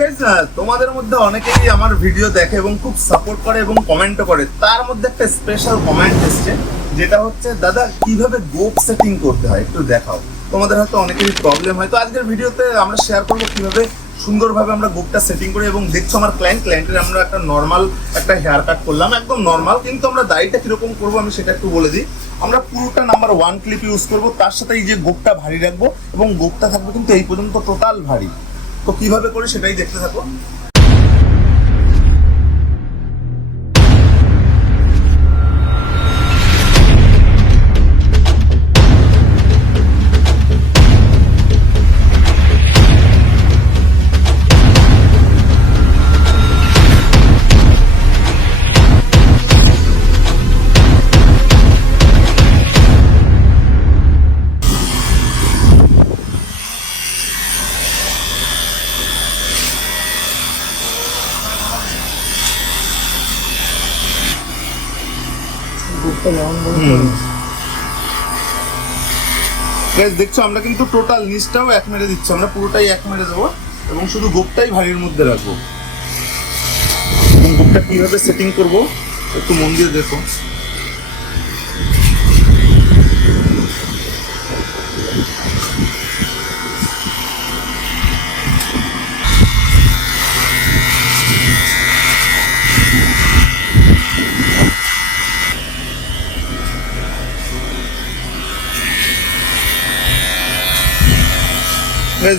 Guys, তোমাদের মধ্যে অনেকেই আমার ভিডিও দেখে এবং খুব সাপোর্ট করে এবং কমেন্টও করে। তার মধ্যে একটা স্পেশাল কমেন্ট এসেছে, যেটা হচ্ছে দাদা কিভাবে গোপ সেটিং করতে হয় একটু দেখাও। তোমাদের হয়তো অনেকেরই প্রবলেম হয়, তো আজকের ভিডিওতে আমরা শেয়ার করবো কিভাবে সুন্দরভাবে আমরা গোপটা সেটিং করি। এবং দেখছো আমার ক্লায়েন্টের আমরা একটা নর্মাল একটা হেয়ার কাট করলাম, একদম নর্মাল, কিন্তু আমরা দাড়িটা কিরকম করবো আমি সেটা একটু বলে দিই। আমরা পুরোটা নাম্বার 1 ক্লিপ ইউজ করবো, তার সাথে এই যে গোপটা ভারী রাখবো এবং গোপটা থাকবে কিন্তু এই পর্যন্ত টোটাল ভারী। তো কিভাবে করে সেটাই দেখতে থাকো। দেখছো আমরা কিন্তু টোটাল নিচটাও এক মেরে দিচ্ছি, আমরা পুরোটাই এক মেরে দেবো এবং শুধু গোপটাই ভারীর মধ্যে রাখবো। এবং গোপটা কিভাবে সেটিং করব একটু মন দিয়ে দেখো।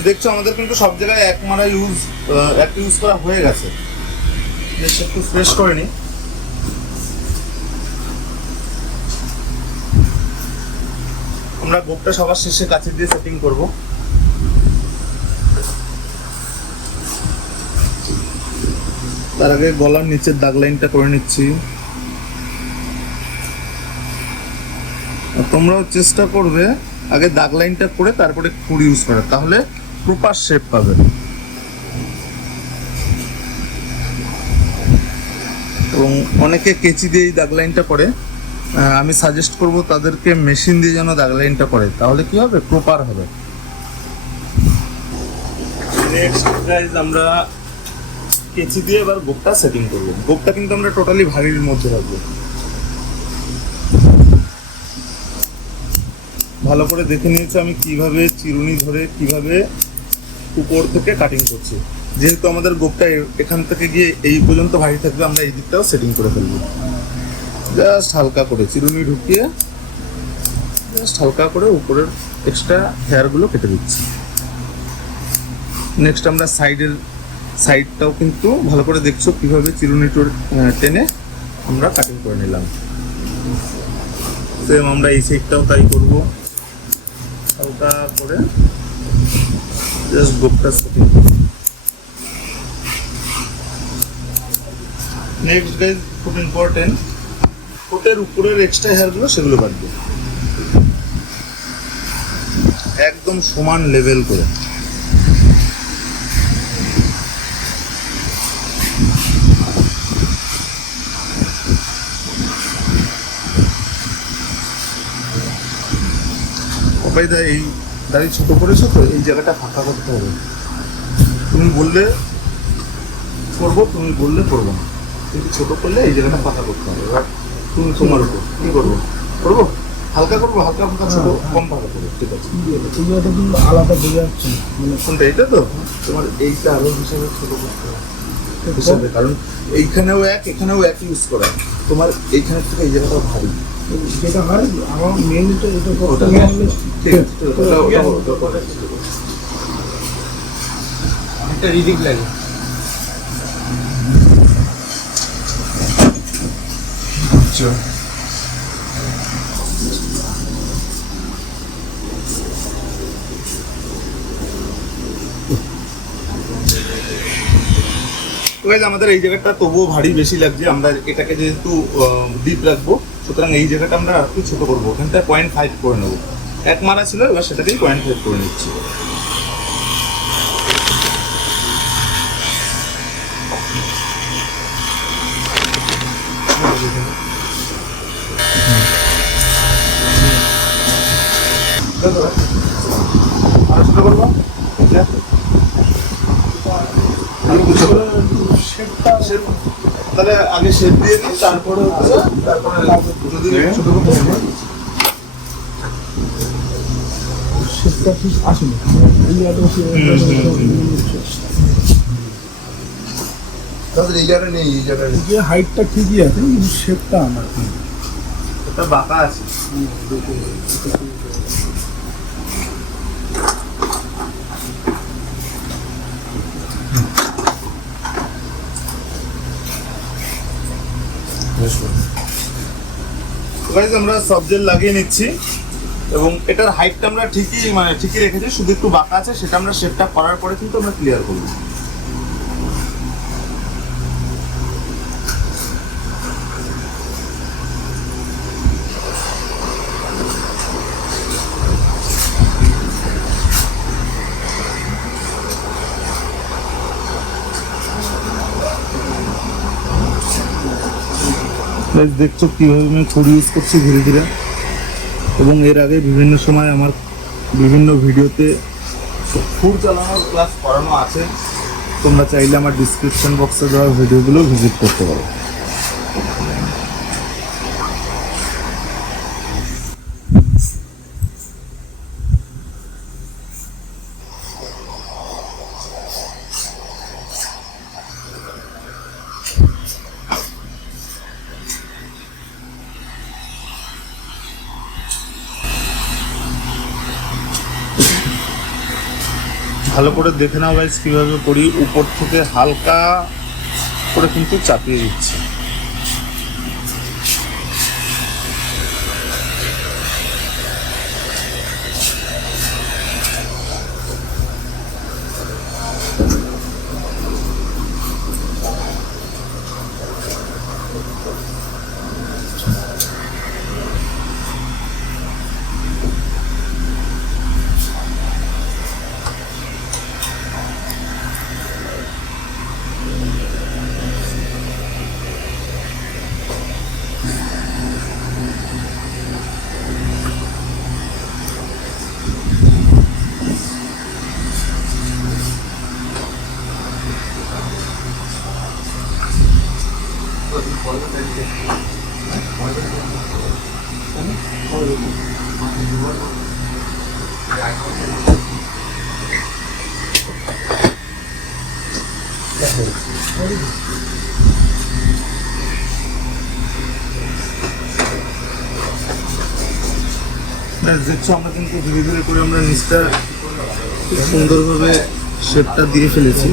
দেখছো আমাদের কিন্তু সব জায়গায় এক মারা ইউজ করা হয়ে গেছে। একটু ফ্রেশ করে নি। আমরা গোপটা সবার শেষে কাছে দিয়ে সেটিং করব। তার আগে গলার নিচের দাগ লাইনটা করে নিচ্ছি। তোমরাও চেষ্টা করবে আগে দাগ লাইনটা করে তারপরে খুর ইউজ করা, তাহলে প্রপার শেপ পাবে। এবং অনেকে কেচি দিয়ে দাগ লাইনটা করে, আমি সাজেস্ট করব তাদেরকে মেশিন দিয়ে যেন দাগ লাইনটা করে, তাহলে কি হবে, প্রপার হবে। নেক্সট গাইজ আমরা কেচি দিয়ে এবার গোপটা সেটিং করব। গোপটা কিন্তু আমরা টোটালি ভারীর মধ্যে রাখবো। ভালো করে দেখে নিয়েছি আমি কিভাবে চিরুনি ধরে কিভাবে উপর থেকে কাটিং করছি। যেহেতু আমাদের গোপটা এখান থেকে গিয়ে এই পর্যন্ত ভারী থাকবে, আমরা এই দিকটাও সেটিং করে ফেলবো। জাস্ট হালকা করে চিরুনি ঢুকিয়ে জাস্ট হালকা করে উপরের এক্সট্রা হেয়ারগুলো কেটে দিচ্ছি। নেক্সট আমরা সাইডটাও কিন্তু ভালো করে দেখছো কিভাবে চিরুনি টেনে আমরা কাটিং করে নিলাম। সেম আমরা এই সাইডটাও তাই করবো, হালকা করে জাস্ট গোপটা সেটিং। নেক্সট গাইজ খুব ইম্পর্টেন্ট, কোটের উপরের এক্সট্রা হেয়ারগুলো সেগুলো কাটবে একদম সমান লেভেল করে। এই দাড়ি ছোট করেছো তো, এই জায়গাটা ফাঁকা করতে হবে। তুমি বললে করবো, তুমি বললে করবো না, কিন্তু ছোট করলে এই জায়গাটা ফাঁকা করতে হবে। এবার তুমি তোমার উপর কি করবো, করবো হালকা করবো, হালকা ফাঁকা ছোট কম ফাঁকা করবো, ঠিক আছে। এটা কিন্তু আলাদা বোঝা যাচ্ছে না, মানে কোনটা, এটা তো তোমার এইটা আরো হিসাবে ছোট করতে হবে হিসাবে, কারণ এইখানেও এক এখানেও এক ইউজ করা, তোমার এইখানের থেকে এই জায়গাটা ভারী। যেটা হয় আমার মেন এটা ওটা ঠিক আছে, একটা রিডিক লাগে। আচ্ছা আমাদের এই জায়গাটা তবুও ভারী বেশি লাগছে। আমরা এটাকে যেহেতু ডিপ রাখবো, সুতরাং এই জায়গাটা আমরা একটু ছোট করবো, ওখানটা 0.5 করে নেবো। এক মারা ছিল, এবার সেটাকেই 0.5 করে নিচ্ছি। তাহলে আগে শেপ দিয়ে দিই, তারপরে যদি ছোট শেপটা ঠিক আসেনি। তাদের এই জায়গাটা নেই, এই জায়গাটা যে হাইটটা ঠিকই আছে কিন্তু শেপটা আমার এটা বাঁকা আছে। গাইস আমরা সব জেল লাগিয়ে নিচ্ছি এবং এটার হাইটটা আমরা ঠিকই রেখেছি, শুধু একটু বাঁকা আছে, সেটা আমরা শেপটা করার পরে কিন্তু আমরা ক্লিয়ার করব। দেখছো কিভাবে আমি ছড়ি ইউজ করছি ধীরে ধীরে, এবং এর আগে বিভিন্ন সময় আমার বিভিন্ন ভিডিওতে ফুল চালানোর ক্লাস করানো আছে, তোমরা চাইলে আমার ডিসক্রিপশন বক্সে দেওয়া ভিডিওগুলো ভিজিট করতে পারো। ভালো করে দেখে নাও গাইস কিভাবে করি, উপর থেকে হালকা করে কিন্তু চাপিয়ে দিচ্ছি। দেখছো আমরা কিন্তু ধীরে ধীরে করে আমরা নিচটা খুব সুন্দরভাবে শেপটা দিয়ে ফেলেছি।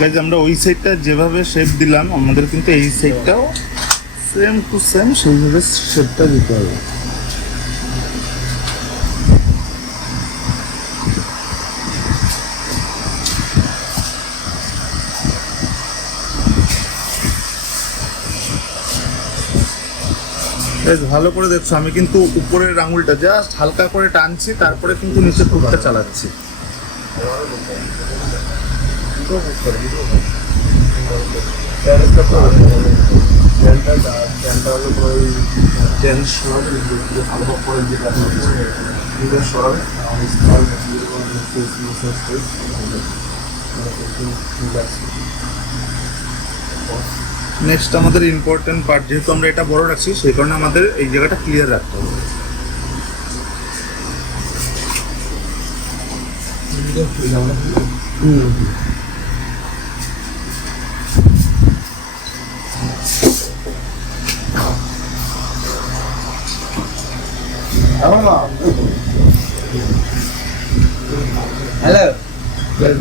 গাইজ আমরা ওই সাইডটা যেভাবে শেপ দিলাম আমাদের কিন্তু এই সাইডটাও সেম টু সেম সেইভাবে শেপটা দিতে হবে। ভালো করে দেখছো আমি কিন্তু উপরের আঙুলটা জাস্ট হালকা করে টানছি, তারপরে কিন্তু নিচে ফুটটা চালাচ্ছি। নেক্সট আমাদের ইম্পর্টেন্ট পার্ট, যেহেতু আমরা এটা বড় রাখছি সেই কারণে আমাদের এই জায়গাটা ক্লিয়ার রাখতে হবে। হ্যালো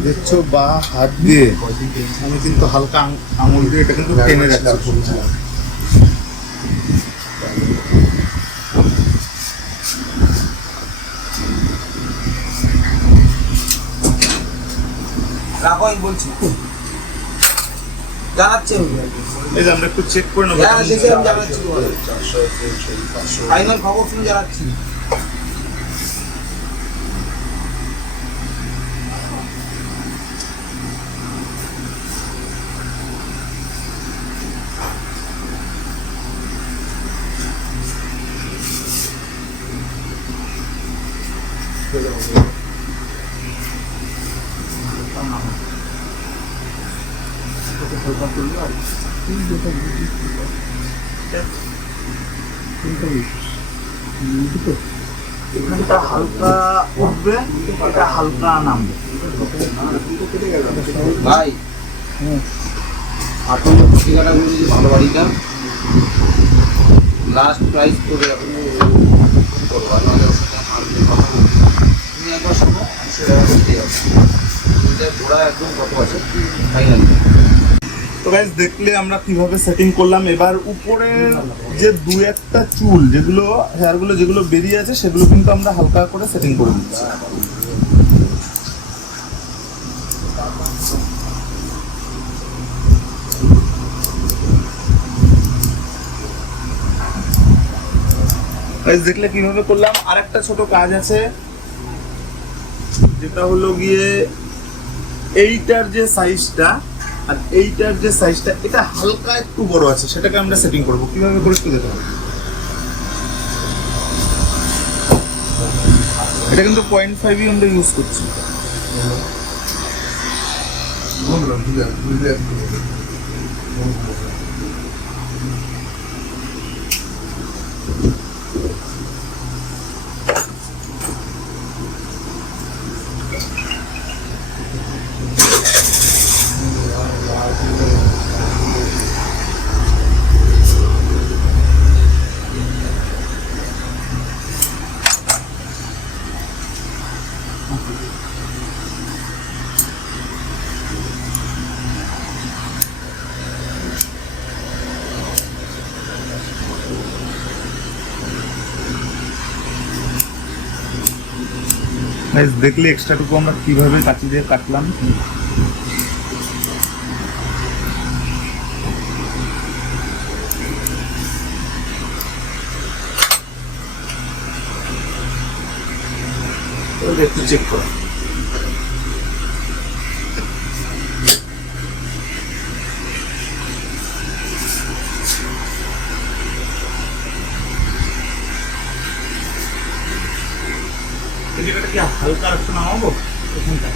দেখছো বা হাত দিয়ে আমি কিন্তু হালকা আঙুল দিয়ে এটা কিন্তু টেনে রাখছি। রাখো আমি বলছি, জানাচ্ছি এই যে আমরা একটু চেক করে নেবো। দেখে আমি জানাচ্ছি, ফাইনাল খবর শুনে জানাচ্ছি। এখানটা হালকা উঠবে, এটা হালকা নামবে। ভাই আপনার ঠিকানা বলে দিয়েছি, ভালো বাড়িটা লাস্ট প্রাইস করে করবো। তুমি একবার শোনো, সেটা করতেই হবে। ঘোড়া একদম কত আছে ফাইনালি। তো গাইস দেখলে আমরা কিভাবে সেটিং করলাম। এবার উপরের যে দু একটা চুল যেগুলো হেয়ারগুলো যেগুলো বেরিয়ে আছে সেগুলো কিন্তু আমরা হালকা করে সেটিং করে দিচ্ছি। গাইস দেখলে কিভাবে করলাম। আরেকটা ছোট কাজ আছে, যেটা হলো গিয়ে এইটার যে সাইজটা আর এইটার যে সাইজটা এটা হালকা একটু বড় আছে, সেটাকে আমরা সেটিং করব। কিভাবে করে একটু দেখতে হবে। এটা কিন্তু 0.5 আমরা ইউজ করছি। গাইস দেখলে এক্সট্রাটুকু আমরা কিভাবে কাঁচি দিয়ে কাটলাম। একটু চেক করা। কি হালকা একটু নামাবো এখানটা।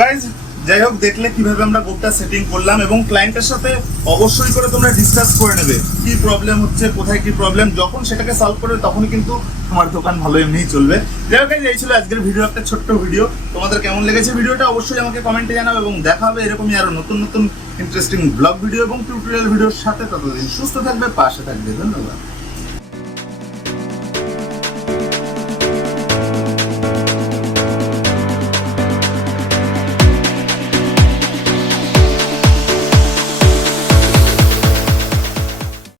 গাইজ যাই হোক দেখলে কিভাবে আমরা গোপটা সেটিং করলাম, এবং ক্লায়েন্টের সাথে অবশ্যই করে তোমরা ডিসকাস করে নেবে কি প্রবলেম হচ্ছে, কোথায় কি প্রবলেম। যখন সেটাকে সলভ করবে তখনই কিন্তু তোমার দোকান ভালো এমনিই চলবে। যাই হোক এই ছিল আজকের ভিডিও, একটা ছোট্ট ভিডিও। তোমাদের কেমন লেগেছে ভিডিওটা অবশ্যই আমাকে কমেন্টে জানাবে, এবং দেখা হবে এরকমই আরো নতুন নতুন ইন্টারেস্টিং ব্লগ ভিডিও এবং টিউটোরিয়াল ভিডিওর সাথে। ততদিন সুস্থ থাকবে, পাশে থাকবে। ধন্যবাদ।